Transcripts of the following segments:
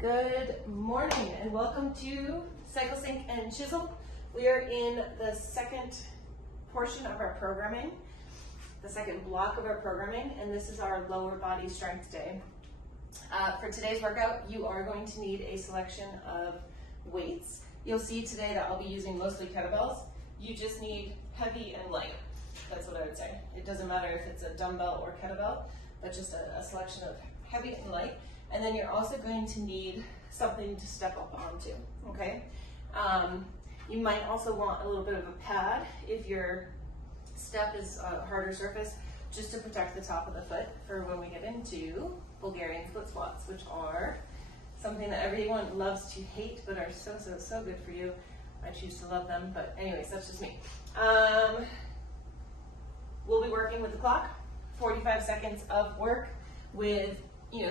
Good morning and welcome to Synch and Chisel. We are in the second portion of our programming, the second block of our programming, and this is our lower body strength day. For today's workout, you are going to need a selection of weights. You'll see today that I'll be using mostly kettlebells. You just need heavy and light. That's what I would say. It doesn't matter if it's a dumbbell or kettlebell, but just a selection of heavy and light. And then you're also going to need something to step up onto, okay? You might also want a little bit of a pad if your step is a harder surface, just to protect the top of the foot for when we get into Bulgarian foot squats, which are something that everyone loves to hate, but are so good for you. I choose to love them, but anyways, that's just me. We'll be working with the clock, 45 seconds of work with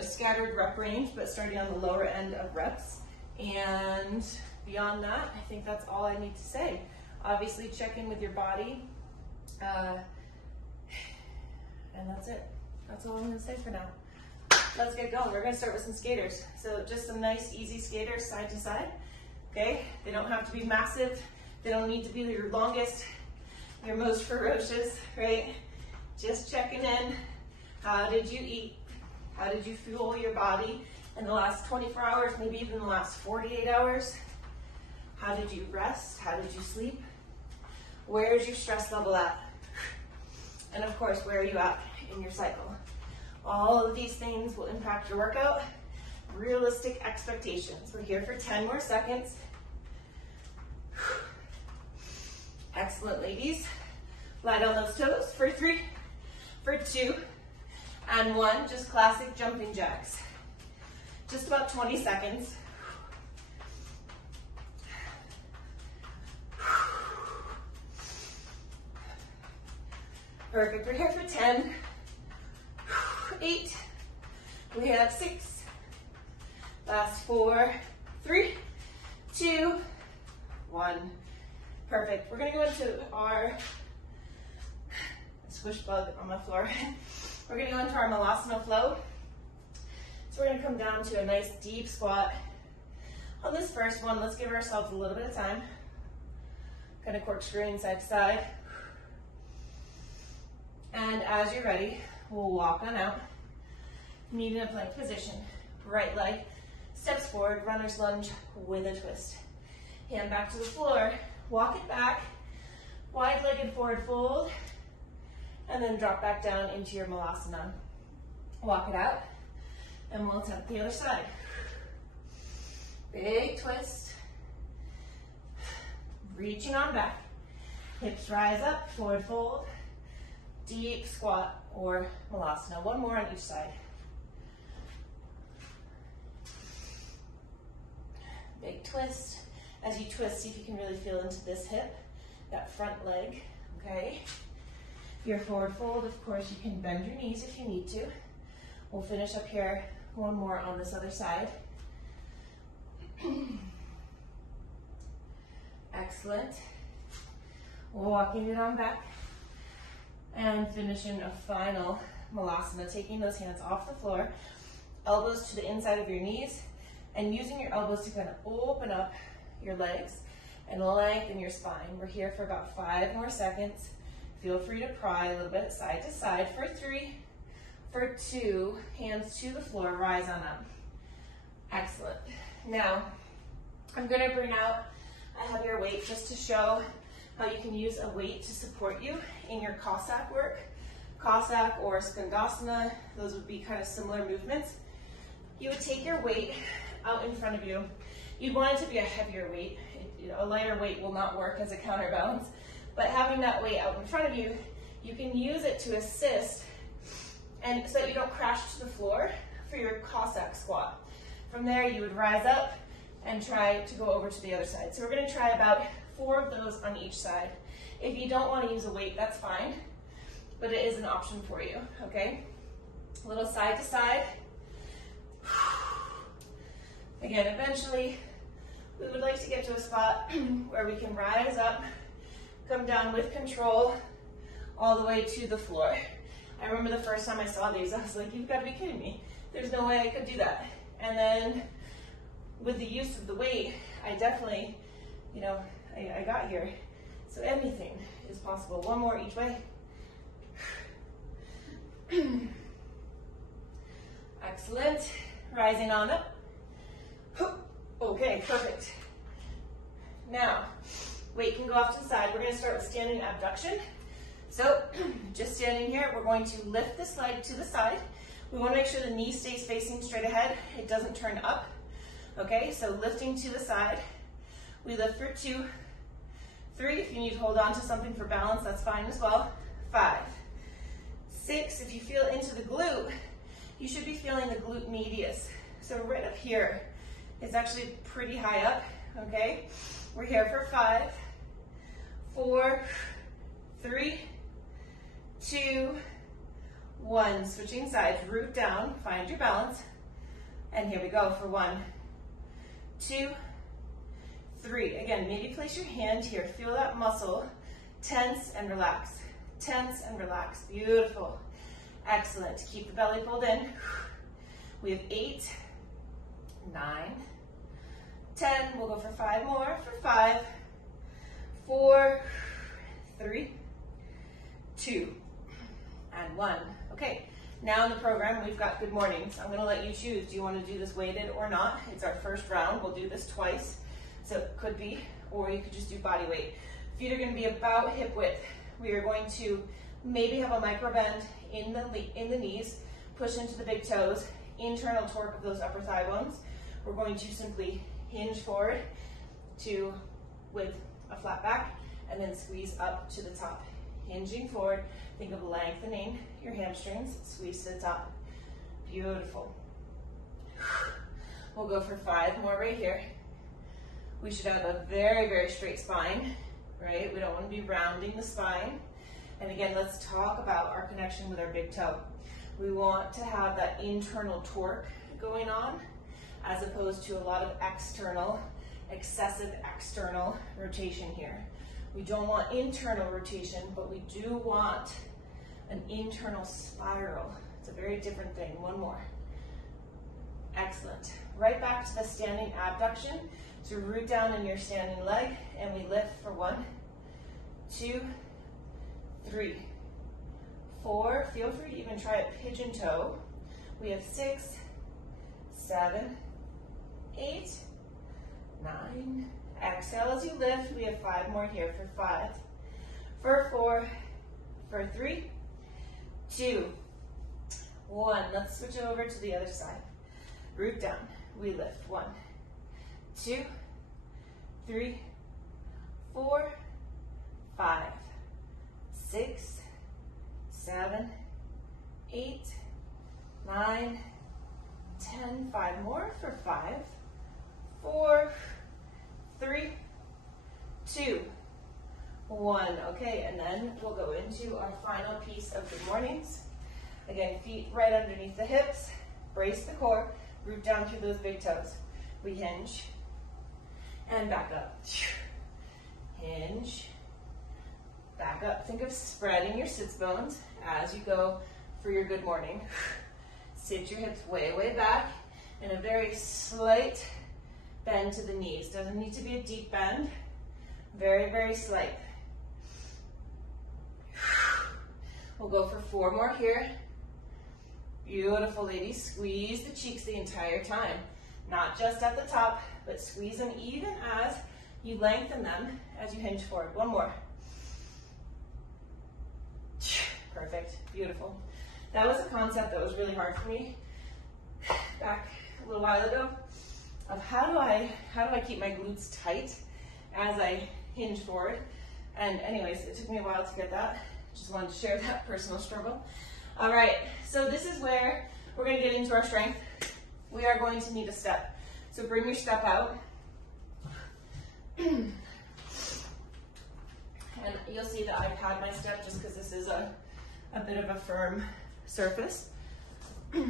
scattered rep range, but starting on the lower end of reps. And beyond that, I think that's all I need to say. Obviously, check in with your body. And that's it. That's all I'm going to say for now. Let's get going. We're going to start with some skaters. So just some nice, easy skaters side to side. Okay? They don't have to be massive. They don't need to be your longest, your most ferocious, right? Just checking in. How did you eat? How did you fuel your body in the last 24 hours, maybe even the last 48 hours? How did you rest? How did you sleep? Where is your stress level at? And of course, where are you at in your cycle? All of these things will impact your workout. Realistic expectations. We're here for 10 more seconds. Excellent, ladies. Lie down those toes for 3, for 2, and 1, just classic jumping jacks. Just about 20 seconds. Perfect, we're here for 10, 8, we have 6, last 4, 3, 2, 1. Perfect, we're gonna go into our squish bug on my floor. We're going to go into our Malasana flow. So we're going to come down to a nice deep squat. On this first one, let's give ourselves a little bit of time. Kind of corkscrewing side to side. And as you're ready, we'll walk on out. Knee in a plank position. Right leg steps forward, runner's lunge with a twist. Hand back to the floor. Walk it back. Wide-legged forward fold. And then drop back down into your Malasana. Walk it out, and we'll attempt the other side. Big twist. Reaching on back. Hips rise up, forward fold. Deep squat or Malasana. One more on each side. Big twist. As you twist, see if you can really feel into this hip, that front leg, okay? Your forward fold, of course, you can bend your knees if you need to. We'll finish up here, one more on this other side. Excellent. Walking it on back and finishing a final Malasana, taking those hands off the floor, elbows to the inside of your knees, and using your elbows to kind of open up your legs and lengthen your spine. We're here for about 5 more seconds. Feel free to pry a little bit side to side for 3, for 2, hands to the floor, rise on up. Excellent. Now, I'm going to bring out a heavier weight just to show how you can use a weight to support you in your Cossack work. Cossack or Skandasana, those would be kind of similar movements. You would take your weight out in front of you. You'd want it to be a heavier weight. A lighter weight will not work as a counterbalance. But having that weight out in front of you, you can use it to assist and so that you don't crash to the floor for your Cossack squat. From there, you would rise up and try to go over to the other side. So we're going to try about 4 of those on each side. If you don't want to use a weight, that's fine, but it is an option for you, okay? A little side to side. Again, eventually, we would like to get to a spot where we can rise up, come down with control all the way to the floor. I remember the first time I saw these, I was like, you've got to be kidding me. There's no way I could do that. And then with the use of the weight, I definitely, you know, I got here. So anything is possible. One more each way. Excellent. Rising on up. Okay, perfect. Now, weight can go off to the side. We're going to start with standing abduction. So, just standing here, we're going to lift this leg to the side. We want to make sure the knee stays facing straight ahead. It doesn't turn up. Okay, so lifting to the side. We lift for 2, 3. If you need to hold on to something for balance, that's fine as well. 5, 6. If you feel into the glute, you should be feeling the glute medius. So right up here, it's actually pretty high up. Okay, we're here for 5, 4, 3, 2, 1. Switching sides, root down, find your balance. And here we go for 1, 2, 3. Again, maybe place your hand here. Feel that muscle. Tense and relax. Tense and relax. Beautiful. Excellent. Keep the belly pulled in. We have 8, 9, 10. We'll go for 5 more. For 5, 4, 3, 2, and 1. Okay, now in the program, we've got good mornings. I'm going to let you choose. Do you want to do this weighted or not? It's our first round. We'll do this twice. So it could be, or you could just do body weight. Feet are going to be about hip width. We are going to maybe have a micro bend in the knees, push into the big toes, internal torque of those upper thigh bones. We're going to simply hinge forward with a flat back, and then squeeze up to the top. Hinging forward, think of lengthening your hamstrings, squeeze to the top. Beautiful. We'll go for 5 more right here. We should have a very, very straight spine, right? We don't want to be rounding the spine. And again, let's talk about our connection with our big toe. We want to have that internal torque going on as opposed to a lot of excessive external rotation here. We don't want internal rotation, but we do want an internal spiral. It's a very different thing. 1 more. Excellent. Right back to the standing abduction. So root down in your standing leg, and we lift for 1, 2, 3, 4. Feel free to even try a pigeon toe. We have 6, 7, 8, 9. Exhale as you lift. We have 5 more here for 5, for 4, for 3, 2, 1. Let's switch over to the other side. Root down. We lift. 1, 2, 3, 4, 5, 6, 7, 8, 9, 10. 5 more for 5, 4, 3, 2, 1. Okay, and then we'll go into our final piece of good mornings. Again, feet right underneath the hips, brace the core, root down through those big toes. We hinge and back up. Hinge, back up. Think of spreading your sits bones as you go for your good morning. Sit your hips way, way back in a very slight bend to the knees. Doesn't need to be a deep bend. Very, very slight. We'll go for 4 more here. Beautiful, ladies. Squeeze the cheeks the entire time. Not just at the top, but squeeze them even as you lengthen them as you hinge forward. 1 more. Perfect. Beautiful. That was a concept that was really hard for me back a little while ago, of how do I keep my glutes tight as I hinge forward. And anyways, it took me a while to get that. Just wanted to share that personal struggle. All right, so this is where we're going to get into our strength. We are going to need a step. So bring your step out. And you'll see that I pad my step just because this is a bit of a firm surface. We're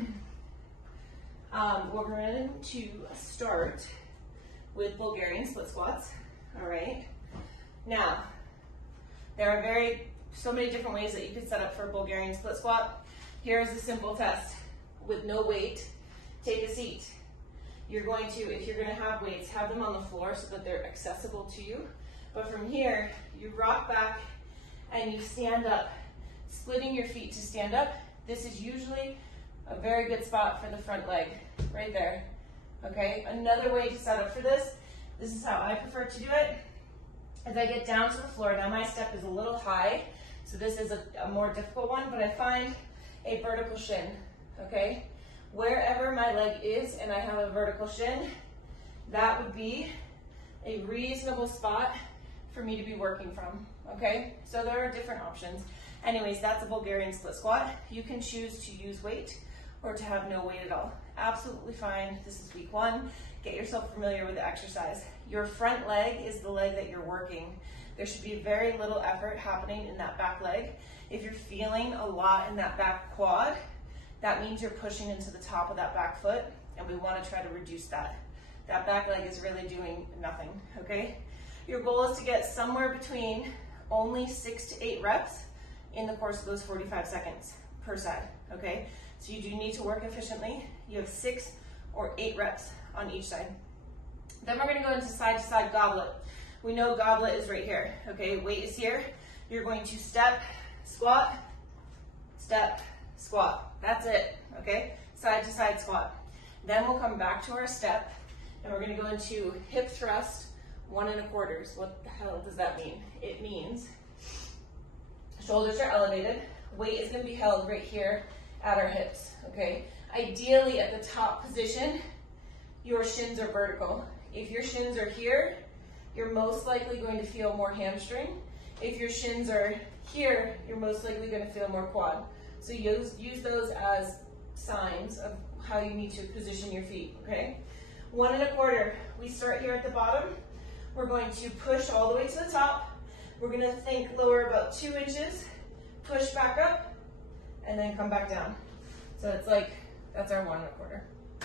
going to start with Bulgarian split squats. All right. Now, there are so many different ways that you could set up for a Bulgarian split squat. Here's a simple test. With no weight, take a seat. you're going to, if you're going to have weights, have them on the floor so that they're accessible to you. But from here, you rock back and you stand up, splitting your feet to stand up. This is usually a very good spot for the front leg, right there. Okay, another way to set up for this is how I prefer to do it. As I get down to the floor, now my step is a little high, so this is a more difficult one, but I find a vertical shin, okay? Wherever my leg is and I have a vertical shin, that would be a reasonable spot for me to be working from, okay? So there are different options. Anyways, that's a Bulgarian split squat. You can choose to use weight or to have no weight at all. Absolutely fine. This is week 1. Get yourself familiar with the exercise. Your front leg is the leg that you're working. There should be very little effort happening in that back leg. If you're feeling a lot in that back quad, that means you're pushing into the top of that back foot, and we want to try to reduce that. That back leg is really doing nothing, okay? Your goal is to get somewhere between only 6 to 8 reps in the course of those 45 seconds per side, okay? So you do need to work efficiently. You have 6 or 8 reps on each side. Then we're going to go into side-to-side goblet. We know goblet is right here, okay? Weight is here. You're going to step, squat, step, squat. That's it, okay? Side-to-side squat. Then we'll come back to our step, and we're going to go into hip thrust, 1 1/4. What the hell does that mean? It means shoulders are elevated. Weight is going to be held right here at our hips, okay? Ideally, at the top position, your shins are vertical. If your shins are here, you're most likely going to feel more hamstring. If your shins are here, you're most likely going to feel more quad. So use those as signs of how you need to position your feet, okay? 1 1/4. We start here at the bottom. We're going to push all the way to the top. We're going to think lower about 2 inches, push back up, and then come back down. So it's like, that's our 1 1/4,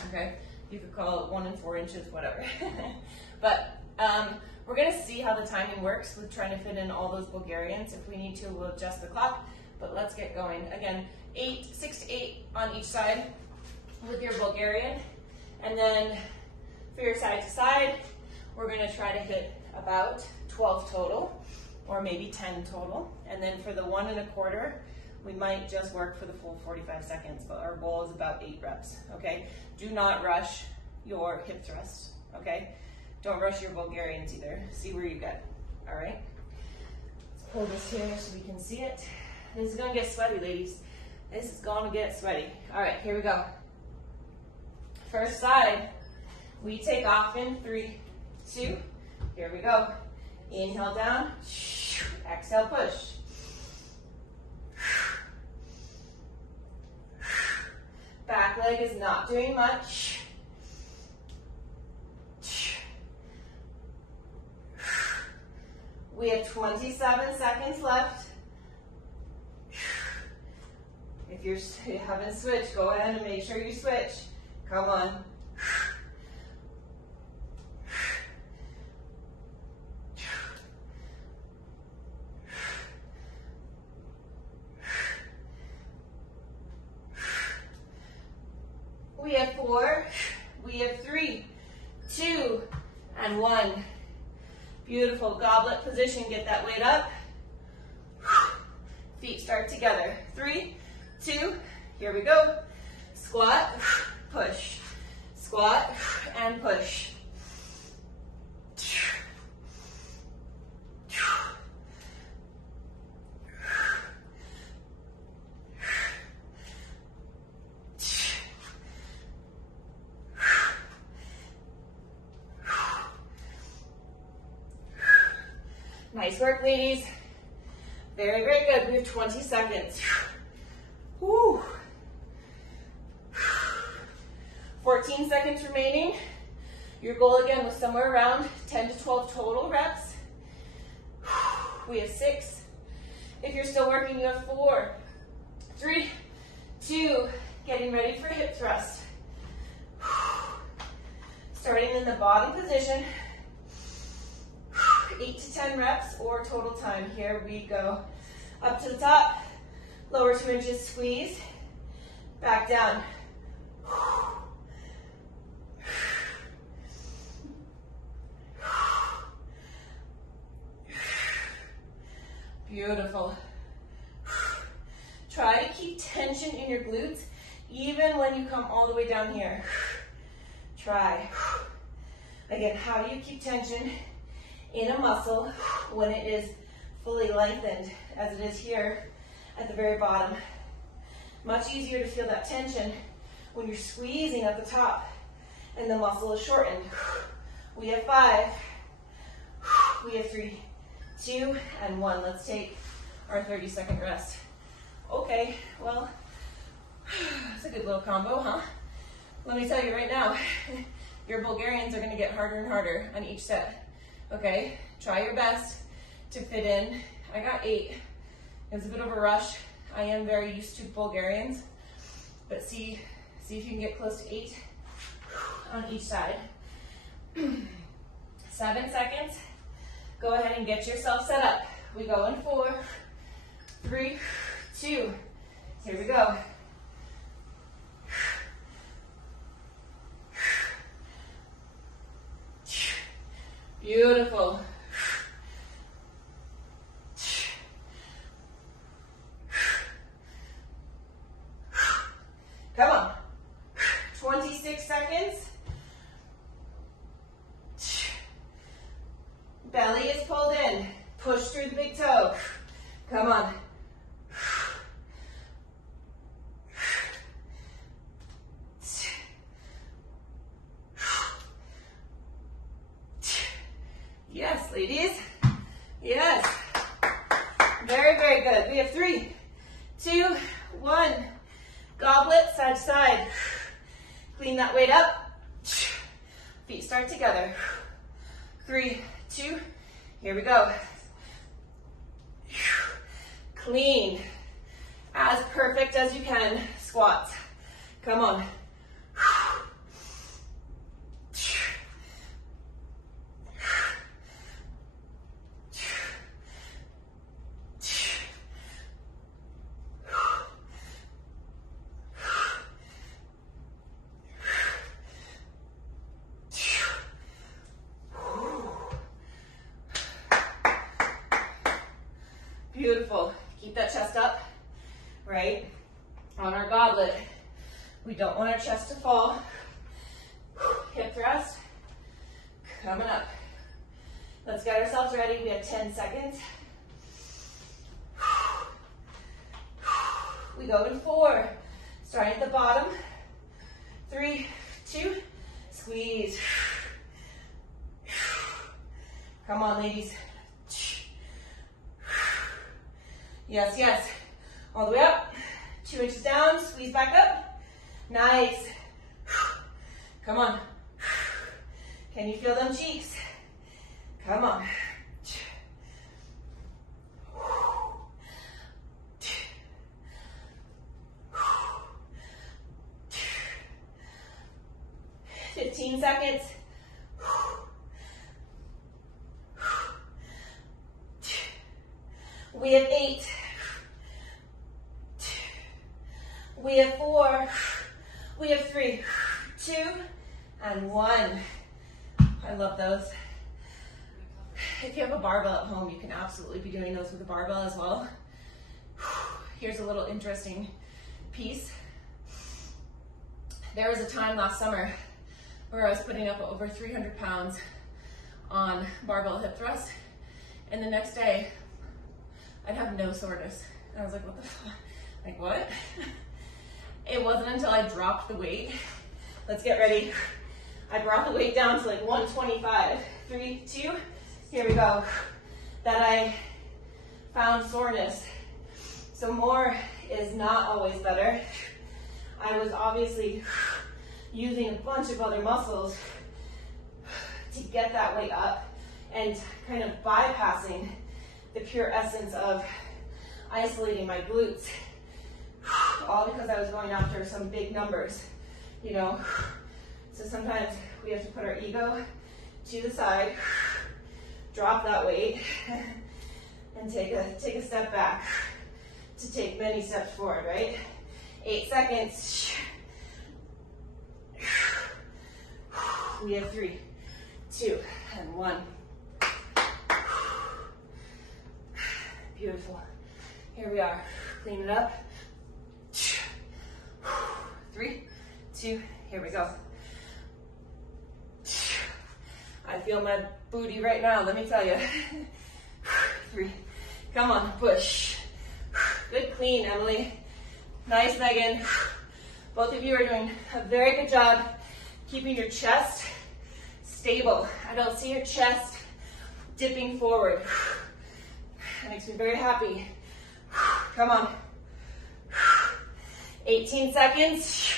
okay? You could call it 1 4 inches, whatever. But we're going to see how the timing works with trying to fit in all those Bulgarians. If we need to, we'll adjust the clock, but let's get going. Again, 6 to 8 on each side with your Bulgarian. And then for your side to side, we're going to try to hit about 12 total, or maybe 10 total. And then for the 1 1/4, we might just work for the full 45 seconds, but our goal is about 8 reps, okay? Do not rush your hip thrust, okay? Don't rush your Bulgarians either. See where you get, all right? Let's pull this here so we can see it. This is gonna get sweaty, ladies. This is gonna get sweaty. All right, here we go. First side, we take off in 3, 2, here we go. Inhale down, exhale push. Back leg is not doing much. We have 27 seconds left. If you haven't switched, go ahead and make sure you switch. Come on. We have 4, we have 3, 2, and 1. Beautiful, goblet position, get that weight up. Feet start together. 3, 2, here we go. Squat, push, squat, and push. Nice work, ladies. Very, very good. We have 20 seconds. Woo. 14 seconds remaining. Your goal again was somewhere around 10 to 12 total reps. We have 6. If you're still working, you have 4, 3, 2, getting ready for hip thrust. Starting in the bottom position. 8 to 10 reps or total time. Here we go. Up to the top, lower 2 inches, squeeze, back down. Beautiful. Try to keep tension in your glutes even when you come all the way down here. Try. Again, how do you keep tension in a muscle when it is fully lengthened as it is here at the very bottom? Much easier to feel that tension when you're squeezing at the top and the muscle is shortened. We have 5. We have 3, 2, and 1. Let's take our 30-second rest. Okay, well, it's a good little combo, huh? Let me tell you right now, your Bulgarians are going to get harder and harder on each set. Okay, try your best to fit in. I got 8. It was a bit of a rush. I am very used to Bulgarians, but see if you can get close to 8 on each side. 7 seconds. Go ahead and get yourself set up. We go in 4, 3, 2. Here we go. Beautiful. Come on. 26 seconds. Belly is pulled in. Push through the big toe. Come on. Yes, ladies. Yes. Very, very good. We have 3, 2, 1. Goblet, side to side. Clean that weight up. Feet start together. 3, 2. Here we go. Clean. As perfect as you can. Squats. Come on. 10 seconds. We go in 4. Starting at the bottom. 3, 2, squeeze. Come on, ladies. Yes, yes. All the way up. 2 inches down, squeeze back up. Nice. Come on. Can you feel them cheeks? Come on. 15 seconds. We have 8. We have 4. We have 3, 2, and 1. I love those. If you have a barbell at home, you can absolutely be doing those with a barbell as well. Here's a little interesting piece. There was a time last summer where I was putting up over 300 pounds on barbell hip thrust, and the next day I'd have no soreness. And I was like, what the fuck? Like, what? It wasn't until I dropped the weight. Let's get ready. I brought the weight down to like 125. 3, 2, here we go. That I found soreness. So more is not always better. I was obviously using a bunch of other muscles to get that weight up and kind of bypassing the pure essence of isolating my glutes, all because I was going after some big numbers, you know. So sometimes we have to put our ego to the side, drop that weight, and take a step back to take many steps forward, right? 8 seconds. We have 3, 2, and 1. Beautiful. Here we are. Clean it up. 3, 2, here we go. I feel my booty right now, let me tell you. 3, come on, push. Good clean, Emily. Nice, Megan. Both of you are doing a very good job keeping your chest stable. I don't see your chest dipping forward. That makes me very happy. Come on. 18 seconds.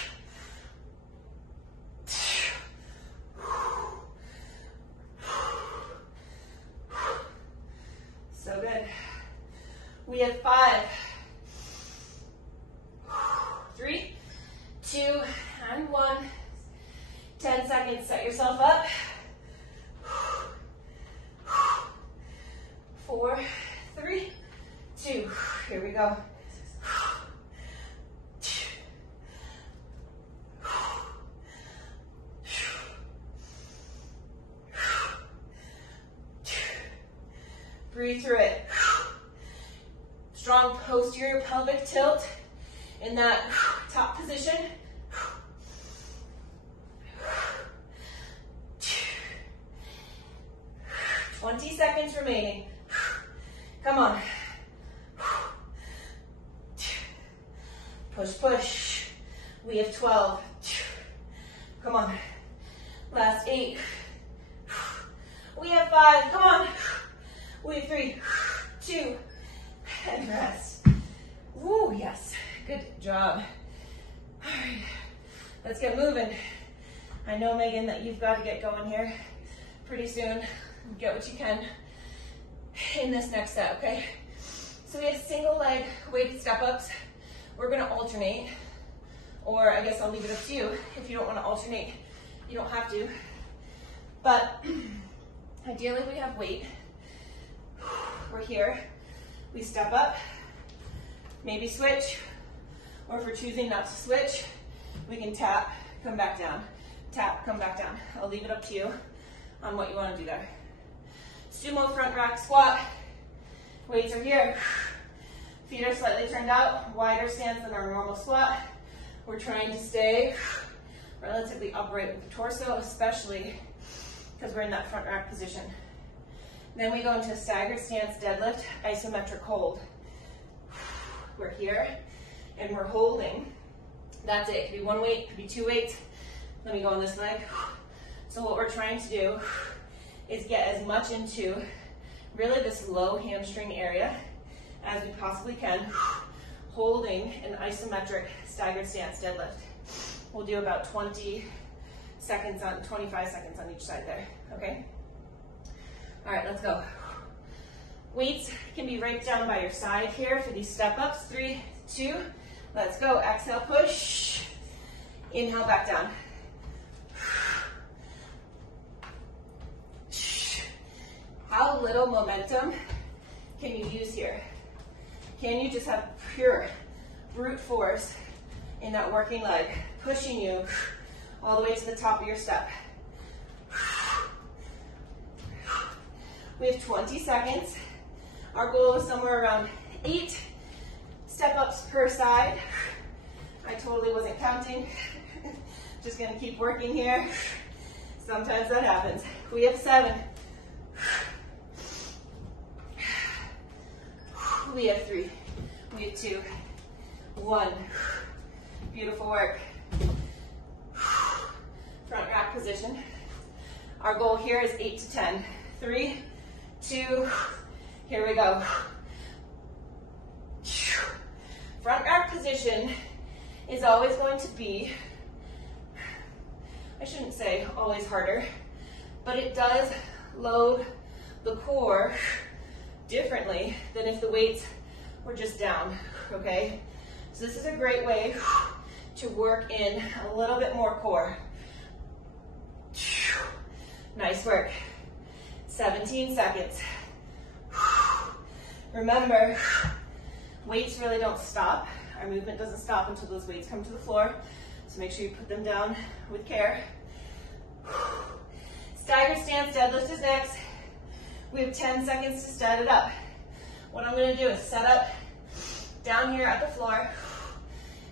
So good. We have 5, 3, 2, and 1. 10 seconds. Set yourself up. 4, 3, 2. Here we go. Breathe through it. Strong posterior pelvic tilt in that top position. 20 seconds remaining. Come on. Push, push. We have 12. Come on. Last 8. We have 5. Come on. We have 3, 2, and rest. Woo, yes. Good job. All right. Let's get moving. I know, Megan, that you've got to get going here pretty soon. Get what you can in this next set, okay? So we have single leg weighted step-ups. We're gonna alternate, or I guess I'll leave it up to you. If you don't wanna alternate, you don't have to. But ideally we have weight. We're here, we step up, maybe switch, or if we're choosing not to switch, we can tap, come back down, tap, come back down. I'll leave it up to you on what you wanna do there. Sumo front rack squat. Weights are here. Feet are slightly turned out, wider stance than our normal squat. We're trying to stay relatively upright with the torso, especially because we're in that front rack position. Then we go into a staggered stance deadlift, isometric hold. We're here and we're holding. That's it. It could be one weight, it could be 2 weights. Let me go on this leg. So what we're trying to do is get as much into really this low hamstring area as we possibly can, holding an isometric staggered stance deadlift. We'll do about 25 seconds on each side there, okay? All right, let's go. Weights can be right down by your side here for these step-ups. 3, 2, let's go. Exhale, push. Inhale, back down. How little momentum can you use here? Can you just have pure brute force in that working leg, pushing you all the way to the top of your step? We have 20 seconds. Our goal is somewhere around 8 step-ups per side. I totally wasn't counting. Just gonna keep working here. Sometimes that happens. We have 7. We have 3, we have 2, 1. Beautiful work. Front rack position. Our goal here is 8 to 10. 3, 2, here we go. Front rack position is always going to be, I shouldn't say always harder, but it does load the core differently than if the weights were just down, okay? So this is a great way to work in a little bit more core. Nice work. 17 seconds. Remember, weights really don't stop. Our movement doesn't stop until those weights come to the floor, so make sure you put them down with care. Staggered stance deadlift is next. We have 10 seconds to start it up. What I'm going to do is set up down here at the floor.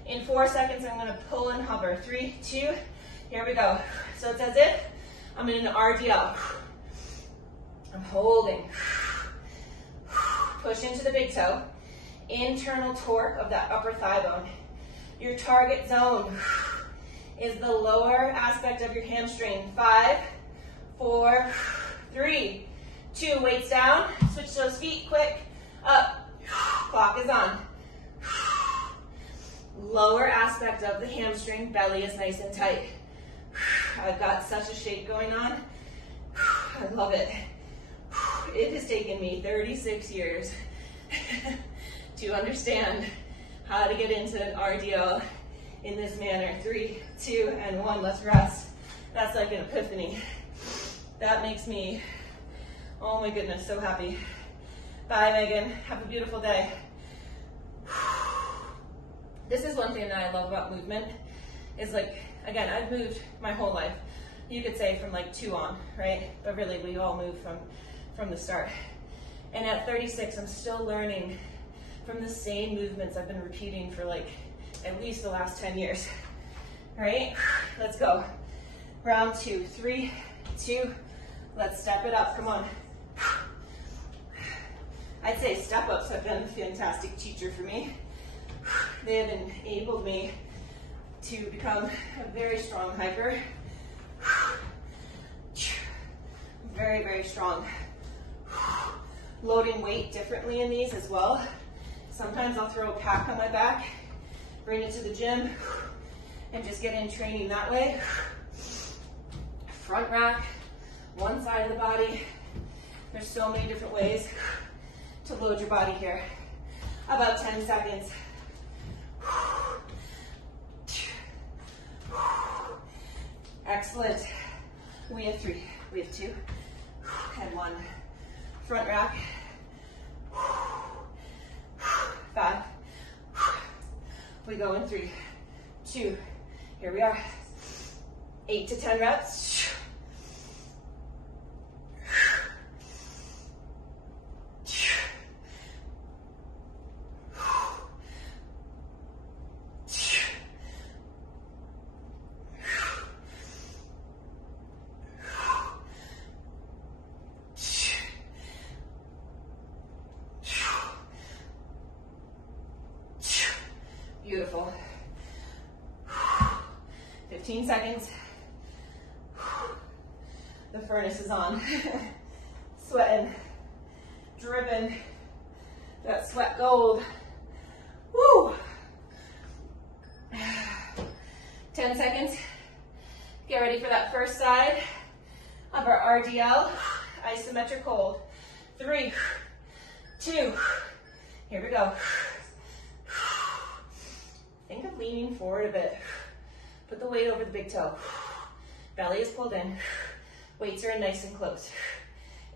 In 4 seconds, I'm going to pull and hover. 3, 2, here we go. So it's as if I'm in an RDL. I'm holding. Push into the big toe. Internal torque of that upper thigh bone. Your target zone is the lower aspect of your hamstring. 5, 4, 3, 2, weights down. Switch those feet, quick, up. Clock is on. Lower aspect of the hamstring, belly is nice and tight. I've got such a shake going on. I love it. It has taken me 36 years to understand how to get into an RDL in this manner. 3, 2, and 1, let's rest. That's like an epiphany. That makes me, oh my goodness, so happy. Bye, Megan. Have a beautiful day. This is one thing that I love about movement, is like, again, I've moved my whole life. You could say from like 2 on, right? But really, we all move from the start. And at 36, I'm still learning from the same movements I've been repeating for like at least the last 10 years, right? Let's go. Round 2, 3, 2, let's step it up, come on. I'd say step-ups have been a fantastic teacher for me. They have enabled me to become a very strong hiker. Very, very strong. Loading weight differently in these as well. Sometimes I'll throw a pack on my back, bring it to the gym, and just get in training that way. Front rack, one side of the body. There's so many different ways to load your body here. About 10 seconds. Excellent. We have 3, we have 2, and 1. Front rack. 5. We go in 3, 2. Here we are. 8 to 10 reps. Beautiful. 15 seconds. The furnace is on. Sweating, dripping, that sweat gold. Woo! 10 seconds. Get ready for that first side of our RDL, isometric hold. 3, 2, here we go. Think of leaning forward a bit. Put the weight over the big toe. Belly is pulled in. Weights are in nice and close.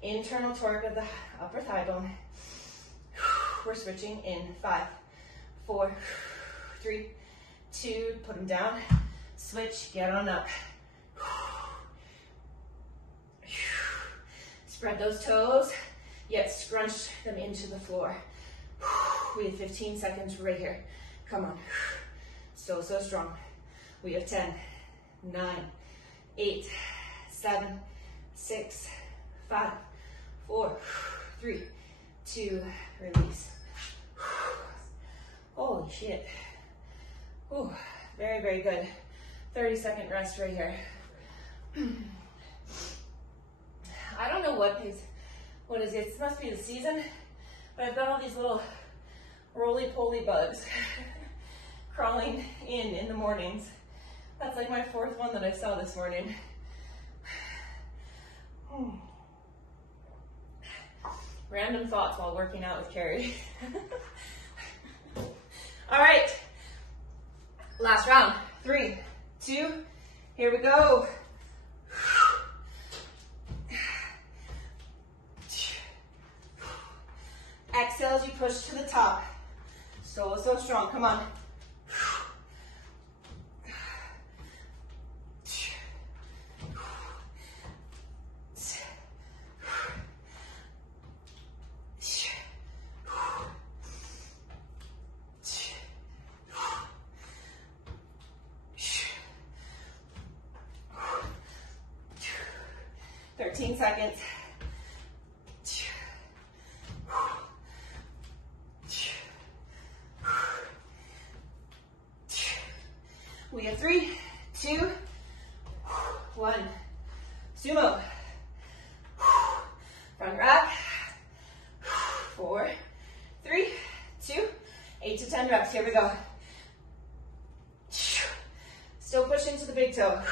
Internal torque of the upper thigh bone. We're switching in 5, 4, 3, 2, put them down. Switch, get on up. Spread those toes, yet scrunch them into the floor. We have 15 seconds right here. Come on. So strong. We have 10, 9, 8, 7, 6, 5, 4, 3, 2, release. Holy shit. Ooh, very, very good. 30-second rest right here. I don't know what is it? It must be the season, but I've got all these little roly-poly bugs crawling in the mornings. That's like my 4th one that I saw this morning. Random thoughts while working out with Carrie. All right, last round. 3, 2, here we go. Exhale as you push to the top. So strong, come on. 15 seconds. We have 3, 2, 1. Sumo. Front rack. 4, 3, 2, 8 to 10 reps. Here we go. Still push into the big toe.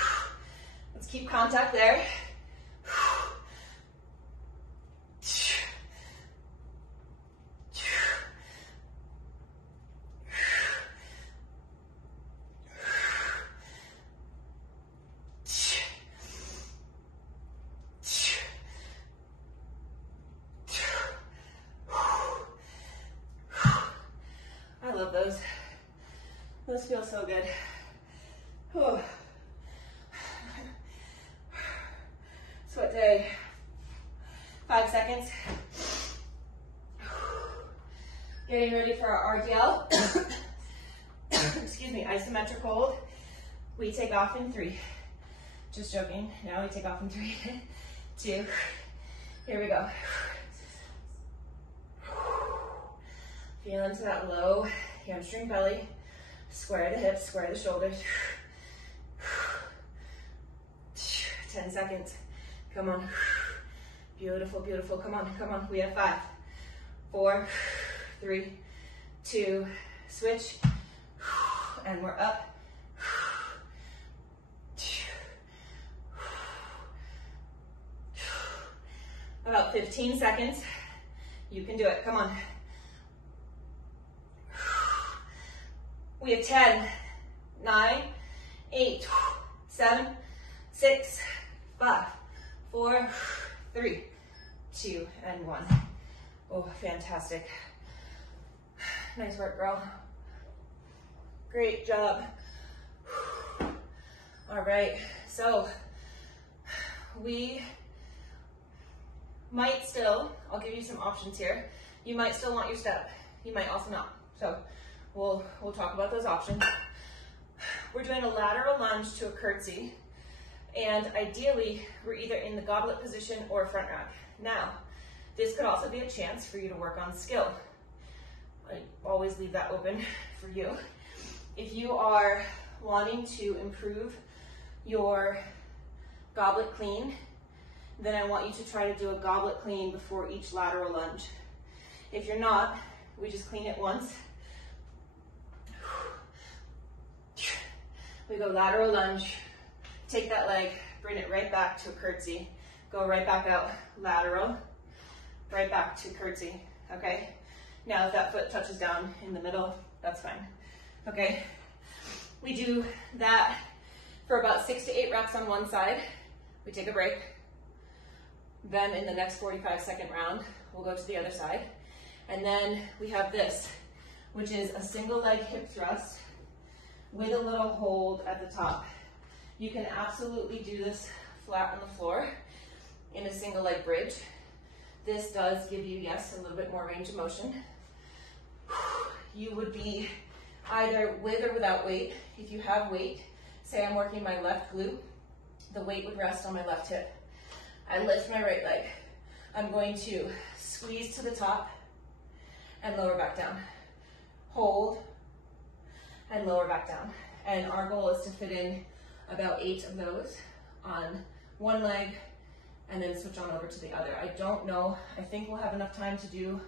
Let's keep contact there. I love those. Those feel so good. Whew. Sweat day. 5 seconds. Getting ready for our RDL. Excuse me, isometric hold. We take off in 3. Just joking. Now we take off in 3, 2. Here we go. Feel into that low hamstring belly. Square the hips, square the shoulders. 10 seconds. Come on. Beautiful, beautiful. Come on, come on. We have 5, 4, 3, 2, switch. And we're up. About 15 seconds. You can do it. Come on. We have 10, 9, 8, 7, 6, 5, 4, 3, 2, and 1. Oh, fantastic. Nice work, girl. Great job. All right, so we might still, I'll give you some options here. You might still want your step. You might also not. So we'll talk about those options. We're doing a lateral lunge to a curtsy. And ideally, we're either in the goblet position or front rack. Now, this could also be a chance for you to work on skill. I always leave that open for you. If you are wanting to improve your goblet clean, then I want you to try to do a goblet clean before each lateral lunge. If you're not, we just clean it once. We go lateral lunge, take that leg, bring it right back to a curtsy, go right back out, lateral, right back to curtsy, okay? Now if that foot touches down in the middle, that's fine, okay? We do that for about 6 to 8 reps on one side. We take a break. Then in the next 45-second round, we'll go to the other side. And then we have this, which is a single leg hip thrust with a little hold at the top. You can absolutely do this flat on the floor in a single leg bridge. This does give you, yes, a little bit more range of motion. You would be either with or without weight. If you have weight, say I'm working my left glute, the weight would rest on my left hip. I lift my right leg. I'm going to squeeze to the top and lower back down. Hold and lower back down. And our goal is to fit in about 8 of those on one leg and then switch on over to the other. I don't know, I think we'll have enough time to do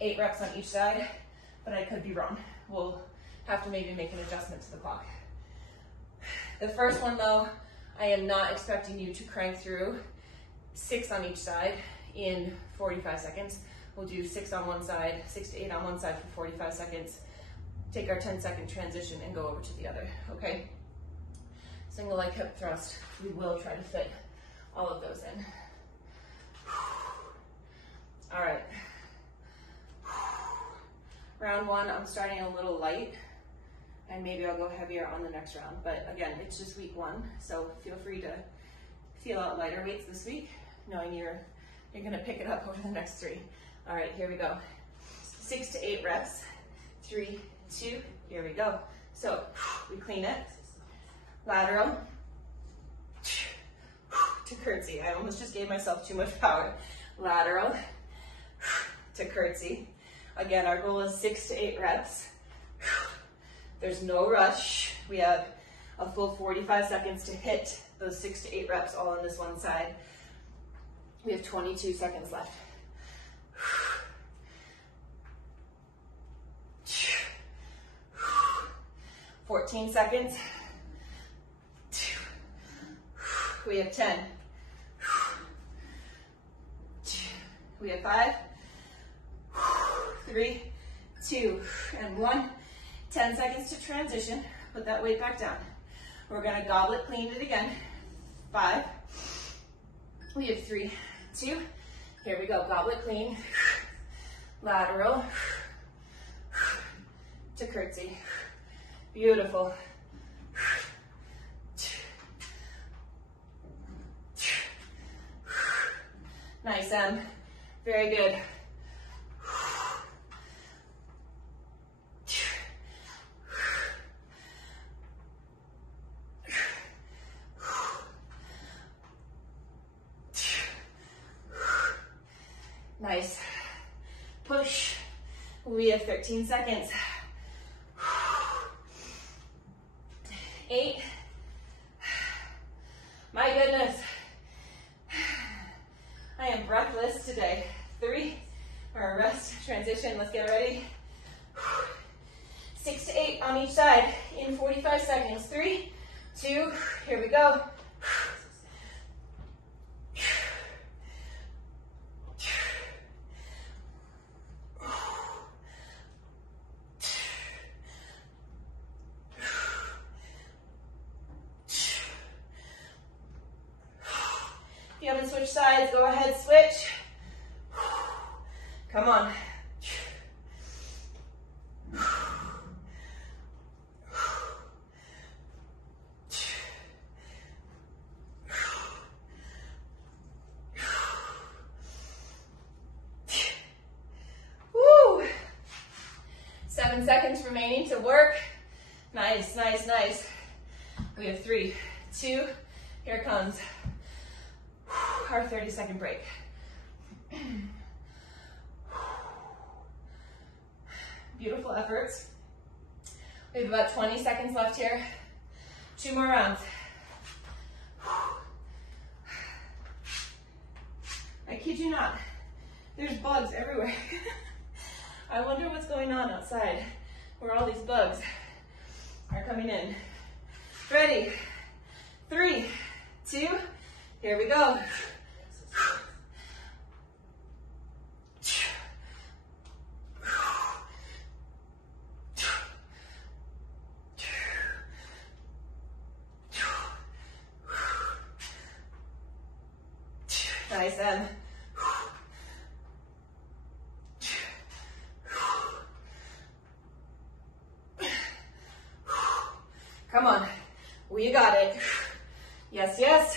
8 reps on each side, but I could be wrong. We'll have to maybe make an adjustment to the clock. The first one though, I am not expecting you to crank through 6 on each side in 45 seconds. We'll do 6 on one side, 6 to 8 on one side for 45 seconds. Take our 10-second transition and go over to the other, okay? Single leg hip thrust. We will try to fit all of those in. All right. Round 1, I'm starting a little light, and maybe I'll go heavier on the next round. But again, it's just week 1, so feel free to feel out lighter weights this week, knowing you're gonna pick it up over the next 3. All right, here we go. 6 to 8 reps. 3, 2, here we go. So we clean it. Lateral. to curtsy. I almost just gave myself too much power. Lateral to curtsy. Again, our goal is 6 to 8 reps. There's no rush. We have a full 45 seconds to hit those 6 to 8 reps all on this one side. We have 22 seconds left. 14 seconds. We have 10. We have 5, 3, 2, and 1. 10 seconds to transition. Put that weight back down. We're gonna goblet clean it again. 5. We have 3, 2. Here we go, goblet clean. Lateral to curtsy. Beautiful. Nice, Em. Very good. Nice. Push. We have 13 seconds. 8. My goodness. I am breathless today. 3. Or rest, transition, let's get ready. 6 to 8 on each side in 45 seconds. 3, 2, here we go. If you haven't switched sides, go ahead, switch. Come on. Woo! 7 seconds remaining to work. Nice, nice, nice. We have 3, 2, here it comes. Our 30-second break. Beautiful efforts. We have about 20 seconds left here. 2 more rounds. I kid you not, there's bugs everywhere. I wonder what's going on outside where all these bugs are coming in. Ready? 3, 2, here we go. Nice, Em. Come on, we got it. Yes, yes.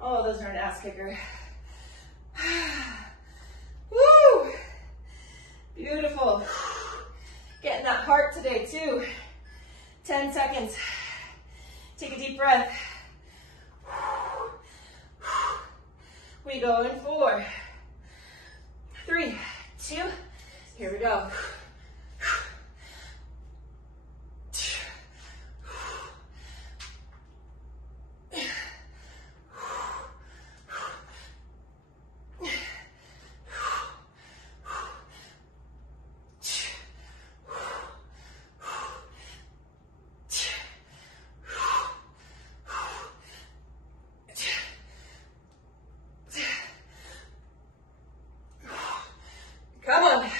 Oh, those are an ass kicker. Woo! Beautiful. Getting that heart today too. 10 seconds. Take a deep breath. We go in 4, 3, 2, here we go. Come on.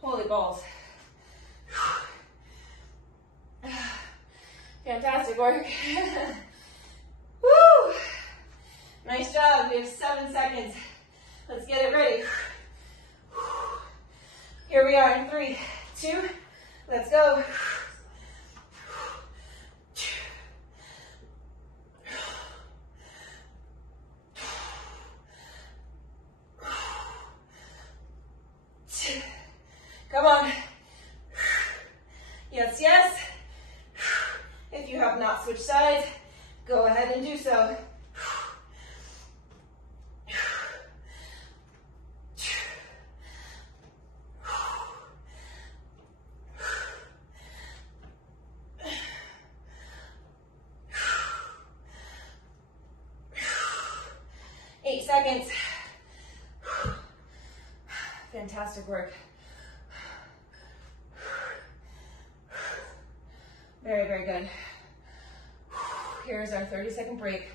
Holy balls. Fantastic work. Woo! Nice job. We have 7 seconds. Let's get it ready. Here we are in 3, 2, let's go. switch sides, go ahead and do so. 8 seconds. Fantastic work. Very, very good. Here's our 30-second break.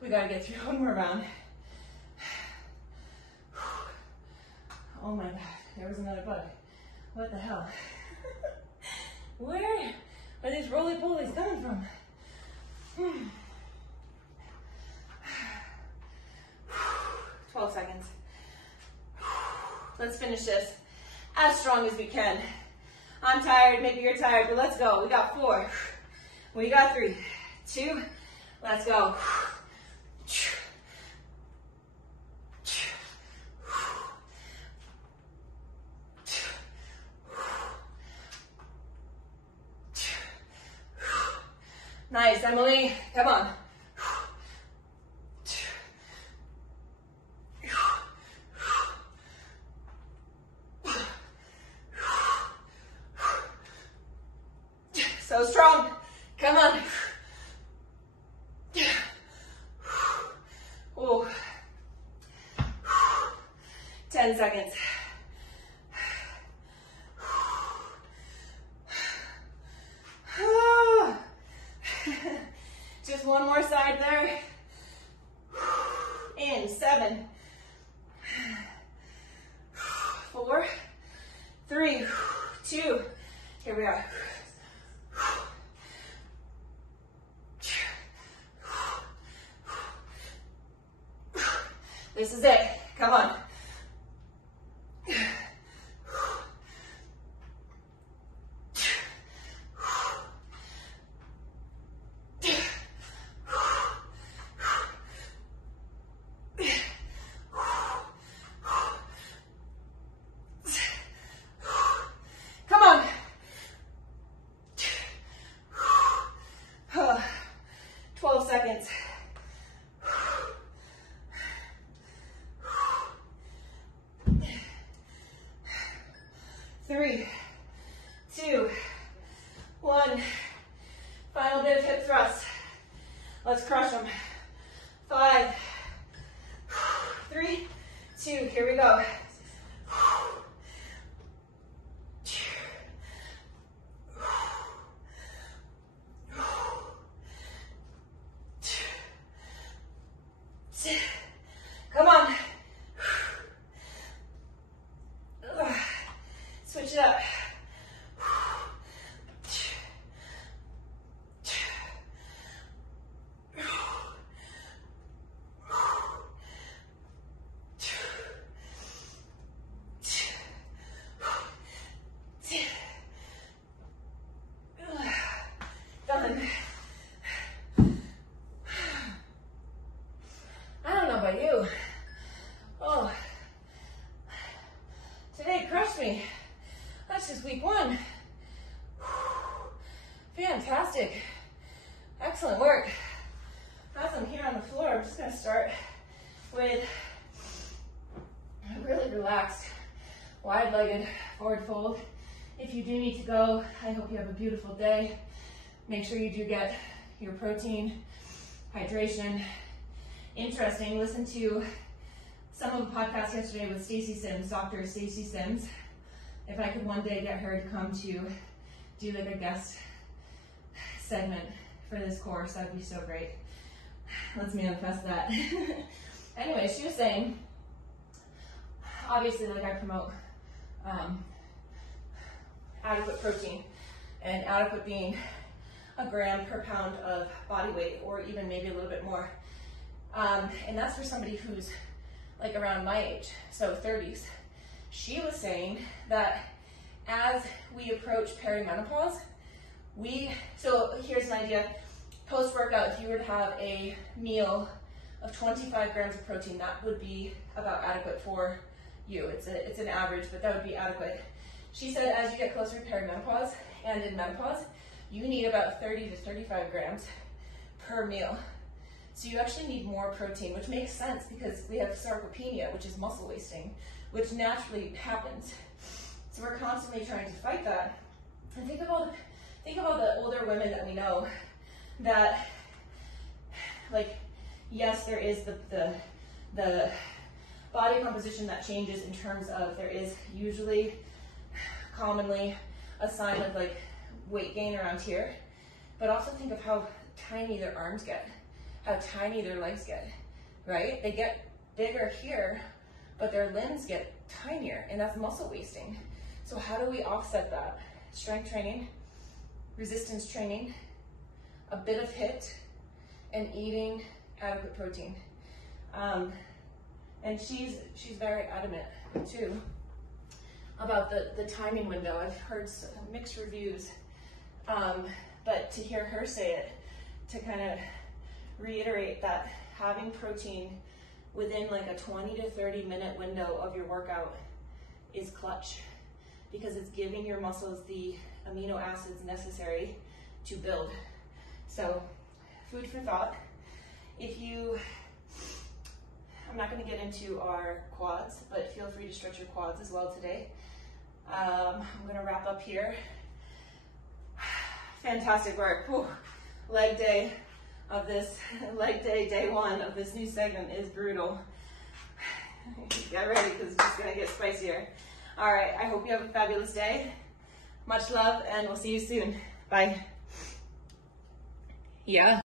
We gotta get through one more round. Oh my God, there was another bug. What the hell? Where are these roly-polies coming from? 12 seconds. Let's finish this as strong as we can. I'm tired, maybe you're tired, but let's go. We got 4. We got 3, 2, let's go. Nice, Emily, come on. So strong, come on. Ooh. 10 seconds. Just one more side there. In 7, 4, 3, 2, here we are. This is it, come on. Come on. 12 seconds. 3, 2, 1. Final bit of hip thrust. Let's crush them. 5, 3, 2. Here we go. Come on. Switch it up. Done. I don't know about you. Oh, today crushed me. That's just week 1. Fantastic. Excellent work. As I'm here on the floor, I'm just going to start with a really relaxed, wide-legged forward fold. If you do need to go, I hope you have a beautiful day. Make sure you do get your protein, hydration. Interesting, listen to some of the podcasts yesterday with Stacey Sims, Dr. Stacey Sims. If I could one day get her to come to do like a guest segment for this course, that would be so great. Let's manifest that. Anyway, she was saying, obviously, like I promote adequate protein, and adequate being a gram per pound of body weight, or even maybe a little bit more. And that's for somebody who's like around my age, so 30s. She was saying that as we approach perimenopause, so here's an idea. Post-workout, if you were to have a meal of 25 grams of protein, that would be about adequate for you. It's an average, but that would be adequate. She said as you get closer to perimenopause and in menopause, you need about 30 to 35 grams per meal. So you actually need more protein, which makes sense because we have sarcopenia, which is muscle wasting, which naturally happens. So we're constantly trying to fight that. And think of all the older women that we know that, like, yes, there is the body composition that changes in terms of there is usually commonly a sign of like weight gain around here, but also think of how tiny their arms get, how tiny their legs get, right? They get bigger here, but their limbs get tinier, and that's muscle wasting. So how do we offset that? Strength training, resistance training, a bit of HIIT, and eating adequate protein. And she's very adamant too about the timing window. I've heard some mixed reviews, but to hear her say it, to kind of reiterate that having protein within like a 20 to 30 minute window of your workout is clutch, because it's giving your muscles the amino acids necessary to build. So, food for thought. I'm not going to get into our quads, but feel free to stretch your quads as well today. I'm going to wrap up here. Fantastic work. Whew. Leg day, day one of this new segment is brutal. Get ready because it's just going to get spicier. All right, I hope you have a fabulous day. Much love, and we'll see you soon. Bye. Yeah.